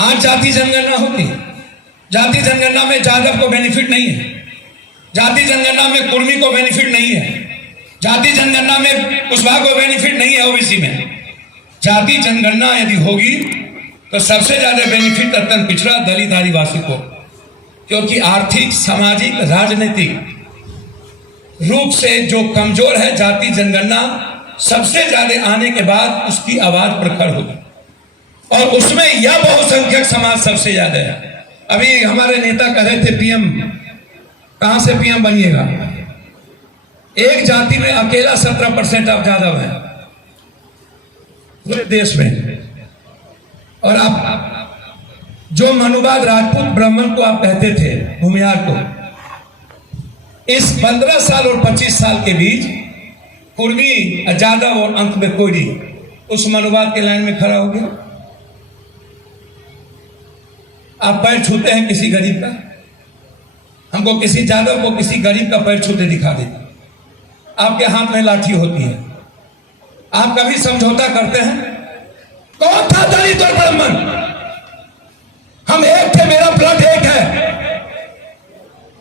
आज जाति जनगणना होती है, जाति जनगणना में जादव को बेनिफिट नहीं है, जाति जनगणना में कुर्मी को बेनिफिट नहीं है, जाति जनगणना में कुशवाहा को बेनिफिट नहीं है ओबीसी में। जाति जनगणना यदि होगी तो सबसे ज्यादा बेनिफिट अत्यंत पिछड़ा दलित आदिवासी को, क्योंकि आर्थिक, सामाजिक, राजनीतिक रूप से जो कमजोर है, जाति जनगणना सबसे ज्यादा आने के बाद उसकी आवाज प्रखर होगी और उसमें यह बहुसंख्यक समाज सबसे ज्यादा है। अभी हमारे नेता कह रहे थे पीएम, कहां से पीएम बनिएगा? एक जाति में अकेला 17% आप जादव हैं पूरे देश में। और आप जो मनुवाद राजपूत ब्राह्मण को आप कहते थे, भूमिहार को, इस 15 साल और 25 साल के बीच कुर्मी, जादव और अंत में कोयरी उस मनुवाद के लाइन में खड़ा हो गया। आप पैर छूते हैं किसी गरीब का? हमको किसी जादव को किसी गरीब का पैर छूते दिखा दे, आपके हाथ में लाठी होती है, आप कभी समझौता करते हैं? कौन था दलित और ब्राह्मण? हम एक थे, मेरा ब्लड एक है।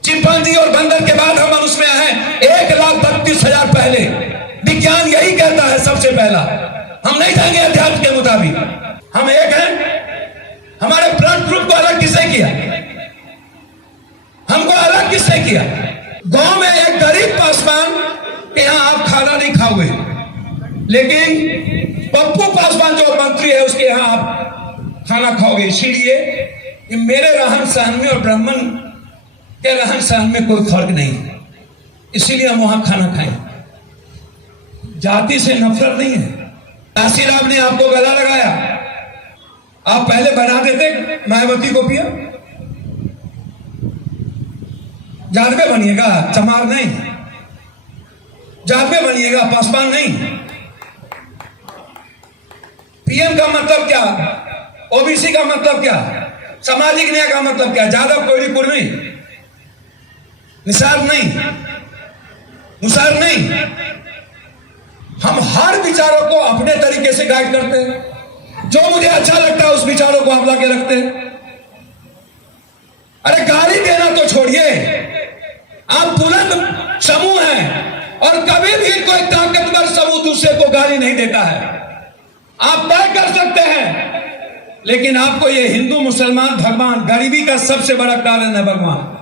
चिंपांजी और बंदर के बाद हम मनुष्य में आए 1,32,000 पहले। विज्ञान यही कहता है सबसे पहला। हम नहीं जाएंगे अध्यात्म के मुताबिक, हम एक हैं। हमारे ब्लड ग्रुप को अलग किसने किया? हमको अलग किसने किया? गांव में एक गरीब पासवान के यहां आप खाना नहीं खाओगे, लेकिन पप्पू पासवान जो मंत्री है उसके यहां आप खाना खाओगे। इसीलिए मेरे रहन सहन में और ब्राह्मण के रहन सहन में कोई फर्क नहीं है, इसीलिए हम वहां खाना खाएं। जाति से नफरत नहीं है। काशीराम ने आपको गला लगाया, आप पहले बना देते मायावती को पिया। जादवे बनिएगा, चमार नहीं। जादवे बनिएगा, पासवान नहीं। पीएम का मतलब क्या? ओबीसी का मतलब क्या? सामाजिक न्याय का मतलब क्या? जादव, कोयरी, कुर्मी, निसार नहीं, मुसार नहीं। हम हर विचारों को अपने तरीके से गाइड करते हैं। जो मुझे अच्छा लगता है उस विचारों को हम लाके रखते हैं। अरे गाली देना तो छोड़िए, आप बुलंद समूह हैं और कभी भी कोई ताकतवर समूह दूसरे को गाली नहीं देता है। आप तय कर सकते हैं, लेकिन आपको ये हिंदू, मुसलमान, भगवान, गरीबी का सबसे बड़ा कारण है भगवान।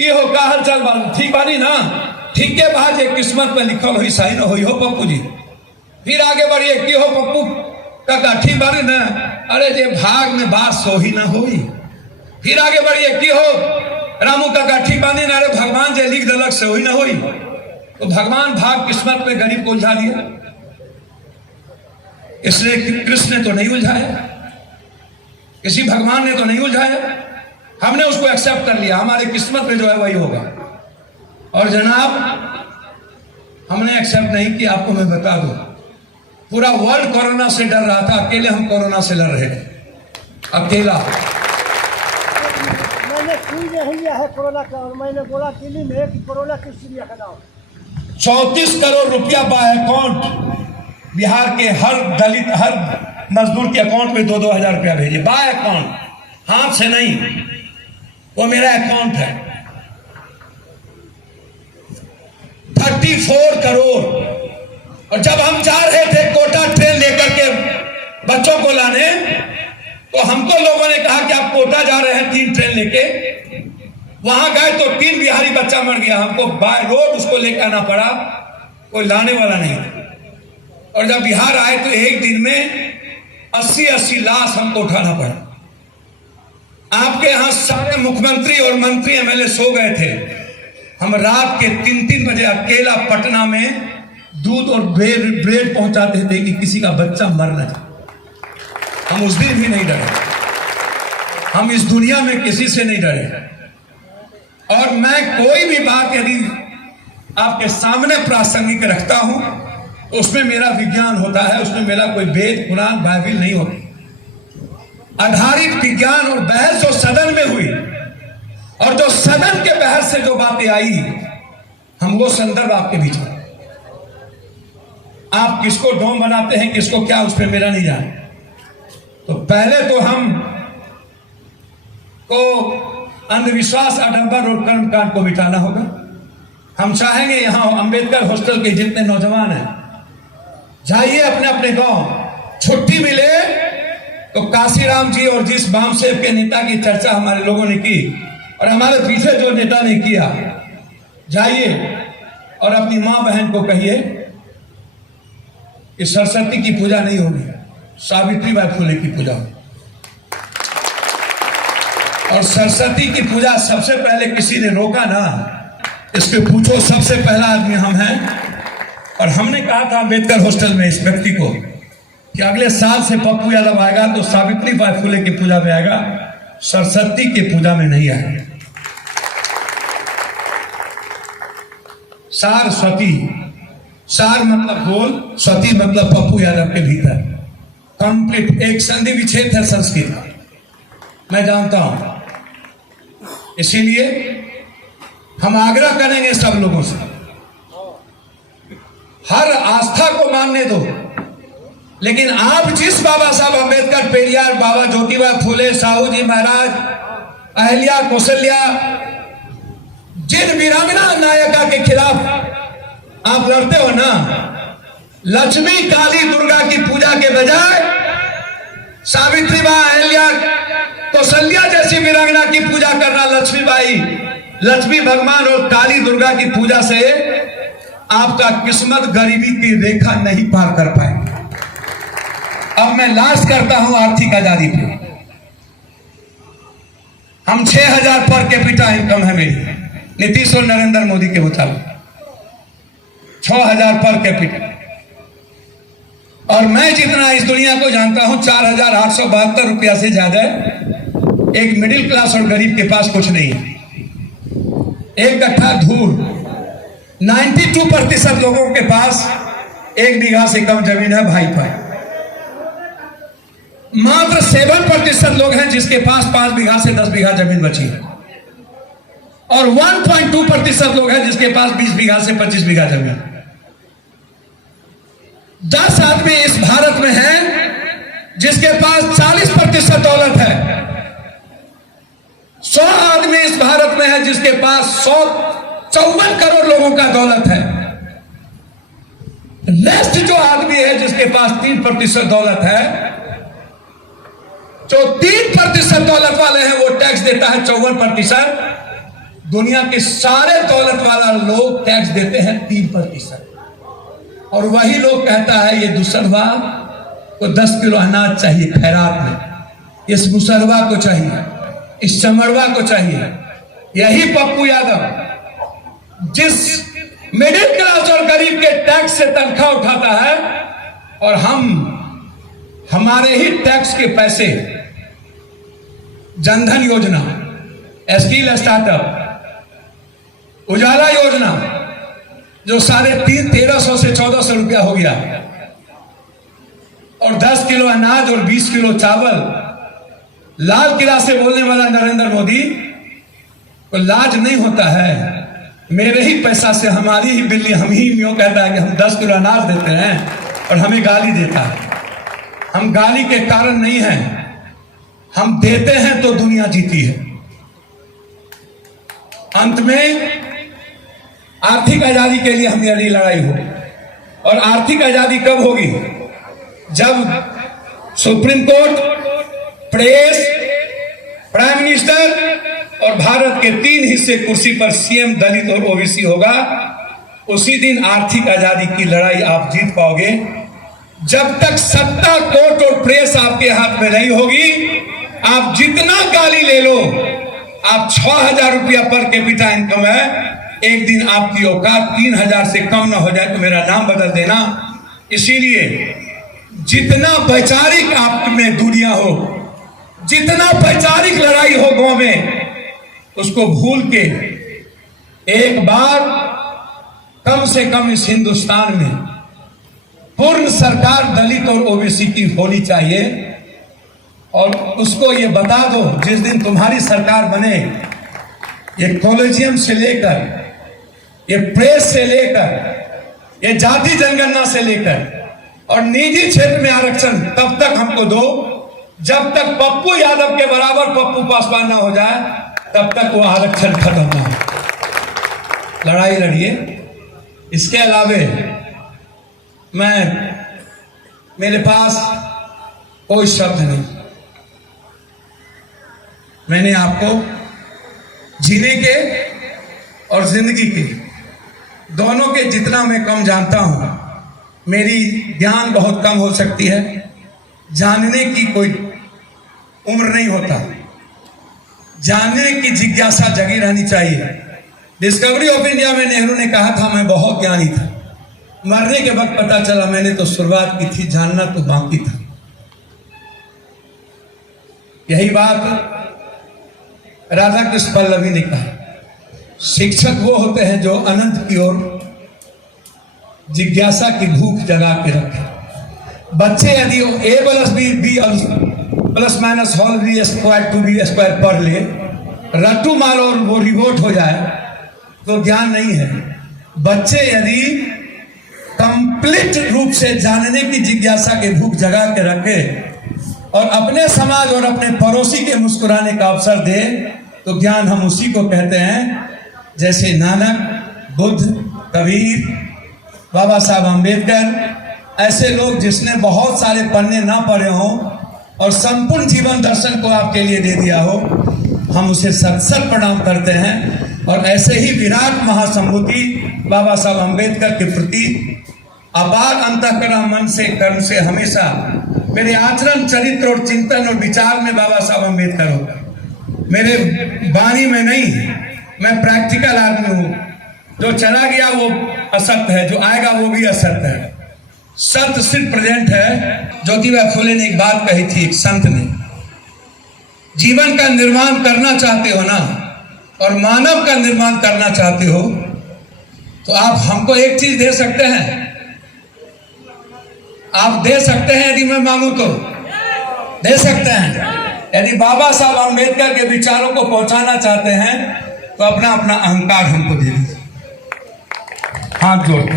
ये हो का हाल चाल बाल ठीक बानी ना? ठीक के बाद एक किस्मत में लिखल हो सही न हो पप्पू जी। फिर आगे बढ़िए कि हो पप्पू का ठीक बानी ना? अरे जे भाग में बात सोही ना हो। फिर आगे बढ़िए कि हो रामू का ठीक बानी ना? अरे भगवान जे लिख दलक से होई ना हो। तो भगवान भाग किस्मत में गरीब को उलझा दिया, इसलिए कृष्ण ने तो नहीं उलझाया, किसी भगवान ने तो नहीं उलझाया। हमने उसको एक्सेप्ट कर लिया, हमारी किस्मत में जो है वही होगा। और जनाब, हमने एक्सेप्ट नहीं किया। आपको मैं बता दूं, पूरा वर्ल्ड कोरोना से डर रहा था, अकेले हम कोरोना से लड़ रहे थे, अकेला। मैंने सुई नहीं लिया है कोरोना का, और मैंने बोला दिल्ली में कि कोरोना किस चिड़िया का नाम। 34 करोड़ रुपया बाय अकाउंट बिहार के हर दलित, हर मजदूर के अकाउंट में 2-2 हजार रुपया भेजे, बाय अकाउंट, हाथ से नहीं। वो मेरा अकाउंट है। 34 करोड़। और जब हम जा रहे थे कोटा ट्रेन लेकर के बच्चों को लाने, तो हमको लोगों ने कहा कि आप कोटा जा रहे हैं 3 ट्रेन लेके। वहां गए तो 3 बिहारी बच्चा मर गया, हमको बाय रोड उसको लेकर आना पड़ा, कोई लाने वाला नहीं। और जब बिहार आए तो एक दिन में 80-80 लाश हमको उठाना पड़ा। आपके यहां सारे मुख्यमंत्री और मंत्री एमएलए सो गए थे। हम रात के 3-3 बजे अकेला पटना में दूध और ब्रेड पहुंचाते थे कि किसी का बच्चा मर न जाए। हम उस दिन भी नहीं डरे, हम इस दुनिया में किसी से नहीं डरे। और मैं कोई भी बात यदि आपके सामने प्रासंगिक रखता हूं तो उसमें मेरा विज्ञान होता है, उसमें मेरा कोई वेद, कुरान, बाइबिल नहीं होती। आधारित विज्ञान और बहस जो सदन में हुई और जो सदन के बहस से जो बातें आई, हम वो संदर्भ आपके बीच में। आप किसको डोम बनाते हैं, किसको क्या, उस पर मेरा नहीं जाना। तो पहले तो हम को अंधविश्वास, आडंबर और कर्मकांड को मिटाना होगा। हम चाहेंगे यहां अंबेडकर हॉस्टल के जितने नौजवान हैं, जाइए अपने अपने गांव, छुट्टी मिले तो काशीराम जी और जिस वामसेव के नेता की चर्चा हमारे लोगों ने की और हमारे पीछे जो नेता ने किया, जाइए और अपनी मां बहन को कहिए कि सरस्वती की पूजा नहीं होगी, सावित्रीबाई फुले की पूजा होगी। और सरस्वती की पूजा सबसे पहले किसी ने रोका ना, इसके पूछो सबसे पहला आदमी हम हैं। और हमने कहा था अंबेडकर हॉस्टल में इस व्यक्ति को कि अगले साल से पप्पू यादव आएगा तो सावित्रीबाई फुले की पूजा में आएगा, सरस्वती की पूजा में नहीं आएगा। सारस्वती, सार मतलब गोल, स्वती मतलब पप्पू यादव के भीतर कंप्लीट एक संधि विच्छेद है संस्कृत, मैं जानता हूं। इसीलिए हम आग्रह करेंगे सब लोगों से, हर आस्था को मानने दो, लेकिन आप जिस बाबा साहब अम्बेडकर, पेरियार, बाबा ज्योतिबा फुले, साहू जी महाराज, अहिल्या, कौशल्या, जिन वीरांगना नायिका के खिलाफ आप लड़ते हो ना, लक्ष्मी, काली, दुर्गा की पूजा के बजाय सावित्रीबाई, अहिल्या, कौशल्या जैसी वीरांगना की पूजा करना, लक्ष्मी भगवान और काली दुर्गा की पूजा से आपका किस्मत गरीबी की रेखा नहीं पार कर पाएगी। अब मैं लास्ट करता हूं आर्थिक आजादी पे। हम 6000 पर कैपिटा इनकम है मेरी, नीतीश और नरेंद्र मोदी के मुताबिक 6000 पर कैपिटा। और मैं जितना इस दुनिया को जानता हूं 4872 रुपया से ज्यादा एक मिडिल क्लास और गरीब के पास कुछ नहीं है। एक कट्ठा धूल, 92% लोगों के पास 1 बीघा से कम जमीन है भाई भाई। मात्र 7% लोग हैं जिसके पास 5 बीघा से 10 बीघा जमीन बची है, और 1.2% लोग हैं जिसके पास 20 बीघा से 25 बीघा जमीन। 10 आदमी इस भारत में हैं जिसके पास 40% दौलत है। 100 आदमी इस भारत में है जिसके पास 154 करोड़ लोगों का दौलत है। नेक्स्ट जो आदमी है जिसके पास 3% दौलत है, जो 3% दौलत वाले हैं वो टैक्स देता है 54%। दुनिया के सारे दौलत वाला लोग टैक्स देते हैं 3%। और वही लोग कहता है ये दुसरवा को 10 किलो अनाज चाहिए खैरात में, इस मुसरवा को चाहिए, इस चमड़वा को चाहिए। यही पप्पू यादव जिस मिडिल क्लास और गरीब के टैक्स से तनख्वाह उठाता है, और हम हमारे ही टैक्स के पैसे जनधन योजना, स्किल स्टार्टअप, उजाला योजना जो 1350 से 1400 रुपया हो गया, और 10 किलो अनाज और 20 किलो चावल। लाल किला से बोलने वाला नरेंद्र मोदी को लाज नहीं होता है, मेरे ही पैसा से हमारी ही बिल्ली हम ही यूं कहता है कि हम 10 किलो अनाज देते हैं और हमें गाली देता है। हम गाली के कारण नहीं हैं, हम देते हैं तो दुनिया जीती है। अंत में आर्थिक आजादी के लिए हमारी लड़ाई हो, और आर्थिक आजादी कब होगी? जब supreme court, press, prime minister और भारत के 3 हिस्से कुर्सी पर सीएम दलित और ओबीसी होगा, उसी दिन आर्थिक आजादी की लड़ाई आप जीत पाओगे। जब तक सत्ता, कोर्ट और प्रेस आपके हाथ में नहीं होगी, आप जितना गाली ले लो, आप 6000 रुपया पर कैपिटा इनकम है, एक दिन आपकी औकात 3000 से कम ना हो जाए तो मेरा नाम बदल देना। इसीलिए जितना वैचारिक आप में दूरियां हो, जितना वैचारिक लड़ाई हो गांव में, उसको भूल के एक बार कम से कम इस हिंदुस्तान में पूर्ण सरकार दलित और ओबीसी की होनी चाहिए। और उसको ये बता दो, जिस दिन तुम्हारी सरकार बने, ये कॉलेजियम से लेकर, ये प्रेस से लेकर, ये जाति जनगणना से लेकर और निजी क्षेत्र में आरक्षण तब तक हमको दो जब तक पप्पू यादव के बराबर पप्पू पासवान ना हो जाए तब तक वो आरक्षण खत्म ना हो। लड़ाई लड़िए। इसके अलावे मेरे पास कोई शब्द नहीं। मैंने आपको जीने के और जिंदगी के दोनों के जितना मैं कम जानता हूं, मेरी ज्ञान बहुत कम हो सकती है, जानने की कोई उम्र नहीं होता, जानने की जिज्ञासा जगी रहनी चाहिए। डिस्कवरी ऑफ इंडिया में नेहरू ने कहा था मैं बहुत ज्ञानी था, मरने के वक्त पता चला मैंने तो शुरुआत की थी, जानना तो बाकी था। यही बात राधा कृष्ण पल्लवी ने कहा, शिक्षक वो होते हैं जो अनंत की ओर जिज्ञासा की भूख जगा के रखे। बच्चे यदि a plus B plus minus whole B square two B square पढ़ ले, रट्टू मार और वो रिवोट हो जाए तो ज्ञान नहीं है। बच्चे यदि कंप्लीट रूप से जानने की जिज्ञासा की भूख जगा के रखे और अपने समाज और अपने पड़ोसी के मुस्कुराने का अवसर दे तो ज्ञान हम उसी को कहते हैं। जैसे नानक, बुद्ध, कबीर, बाबा साहब अम्बेडकर, ऐसे लोग जिसने बहुत सारे पन्ने ना पढ़े हों और संपूर्ण जीवन दर्शन को आपके लिए दे दिया हो, हम उसे सत सत प्रणाम करते हैं। और ऐसे ही विराट महासंभूति बाबा साहब अम्बेडकर के प्रति अपार अंतःकरण मन से कर्म से हमेशा मेरे आचरण, चरित्र और चिंतन और विचार में बाबा साहब अम्बेडकर होगा। मेरे वाणी में नहीं, मैं प्रैक्टिकल आदमी हूं। जो चला गया वो असत्य है, जो आएगा वो भी असत्य है। सत्य सिर्फ प्रेजेंट है। ज्योतिबा फुले ने एक बात कही थी, एक संत ने, जीवन का निर्माण करना चाहते हो ना और मानव का निर्माण करना चाहते हो तो आप हमको एक चीज दे सकते हैं। आप दे सकते हैं, यदि मैं मांगू तो दे सकते हैं। यदि बाबा साहब अम्बेडकर के विचारों को पहुंचाना चाहते हैं तो अपना अपना अहंकार हमको दे दीजिए। हाथ जोड़ते,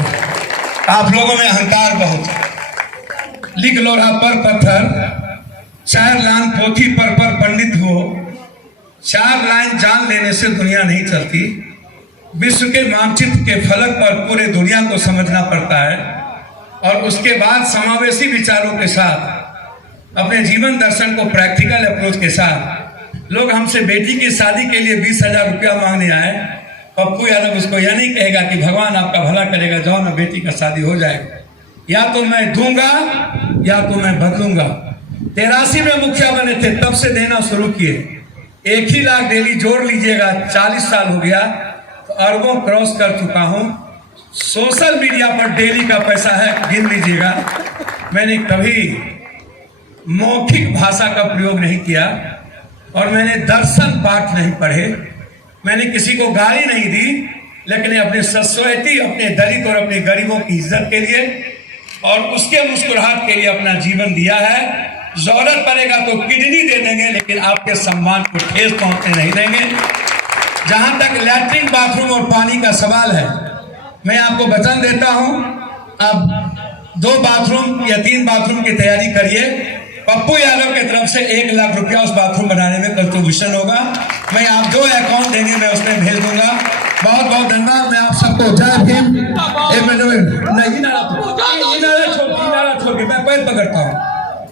आप लोगों में अहंकार बहुत है। लिख लो पर पत्थर, 4 लाइन पोथी पर पंडित हो, 4 लाइन जान लेने से दुनिया नहीं चलती। विश्व के मानचित्र के फलक पर पूरे दुनिया को समझना पड़ता है और उसके बाद समावेशी विचारों के साथ अपने जीवन दर्शन को प्रैक्टिकल अप्रोच के साथ लोग हमसे बेटी की शादी के लिए 20,000 रुपया मांगने आए। पप्पू यादव उसको यह नहीं कहेगा कि भगवान आपका भला करेगा, जाओ ना बेटी का शादी हो जाएगा। या तो मैं दूंगा या तो मैं बदलूंगा। 83 में मुखिया बने थे, तब से देना शुरू किए। 1 ही लाख डेली जोड़ लीजिएगा, 40 साल हो गया तो अरबों क्रॉस कर चुका हूं। सोशल मीडिया पर डेली का पैसा है, गिन लीजिएगा। मैंने कभी मौखिक भाषा का प्रयोग नहीं किया और मैंने दर्शन पाठ नहीं पढ़े, मैंने किसी को गाली नहीं दी, लेकिन अपने सोसाइटी, अपने दलित और अपने गरीबों की इज्जत के लिए और उसके मुस्कुराहट के लिए अपना जीवन दिया है। जरूरत पड़ेगा तो किडनी दे देंगे, लेकिन आपके सम्मान को ठेस पहुंचने नहीं देंगे। जहां तक लैट्रिन, बाथरूम और पानी का सवाल है, मैं आपको वचन देता हूं, अब 2 बाथरूम या 3 बाथरूम की तैयारी करिए। पप्पू यादव की तरफ से 1 लाख रुपया उस बाथरूम बनाने में कंट्रीब्यूशन होगा। मैं आप जो अकाउंट देंगे मैं उसमें भेज दूंगा। बहुत बहुत धन्यवाद। मैं आप सबको जय भीम। नारा छोड़ के मैं पैर पकड़ता हूँ।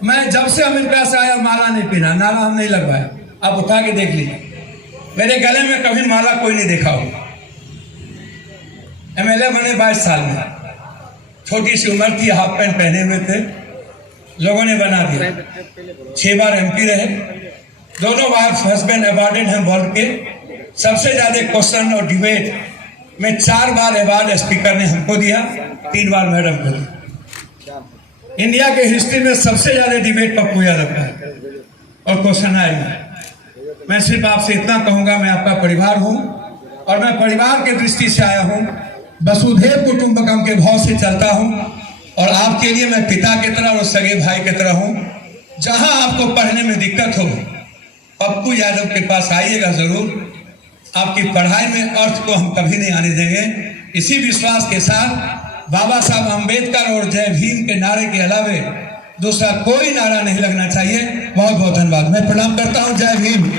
मैं जब से अमेरिका से आया माला नहीं पहना, नारा हम नहीं लगवाया। आप उठा के देख लीजिए, मेरे गले में कभी माला कोई नहीं देखा हो। MLA बने 22 साल में, छोटी सी उम्र थी, हाफ पैंट पहने हुए थे, लोगों ने बना दिया। 6 बार MP रहे, दोनों बार हस्बैंड अवार्डेड हैं वर्ल्ड के। सबसे ज्यादा क्वेश्चन और डिबेट में 4 बार अवार्ड स्पीकर ने हमको दिया, 3 बार मैडम को दिया। इंडिया के हिस्ट्री में सबसे ज्यादा डिबेट पप्पू यादव का है और क्वेश्चन आएगा। मैं सिर्फ आपसे इतना कहूंगा, मैं आपका परिवार हूं और मैं परिवार के दृष्टि से आया हूं, वसुधैव कुटुंबकम के भाव से चलता हूं और आपके लिए मैं पिता की तरह और सगे भाई की तरह हूं। जहां आपको पढ़ने में दिक्कत हो, पप्पू यादव के पास आइएगा जरूर। आपकी पढ़ाई में अर्थ को हम कभी नहीं आने देंगे। इसी विश्वास के साथ बाबा साहब अम्बेडकर और जय भीम के नारे के अलावे दूसरा कोई नारा नहीं लगना चाहिए। बहुत बहुत धन्यवाद। मैं प्रणाम करता हूं। जय भीम।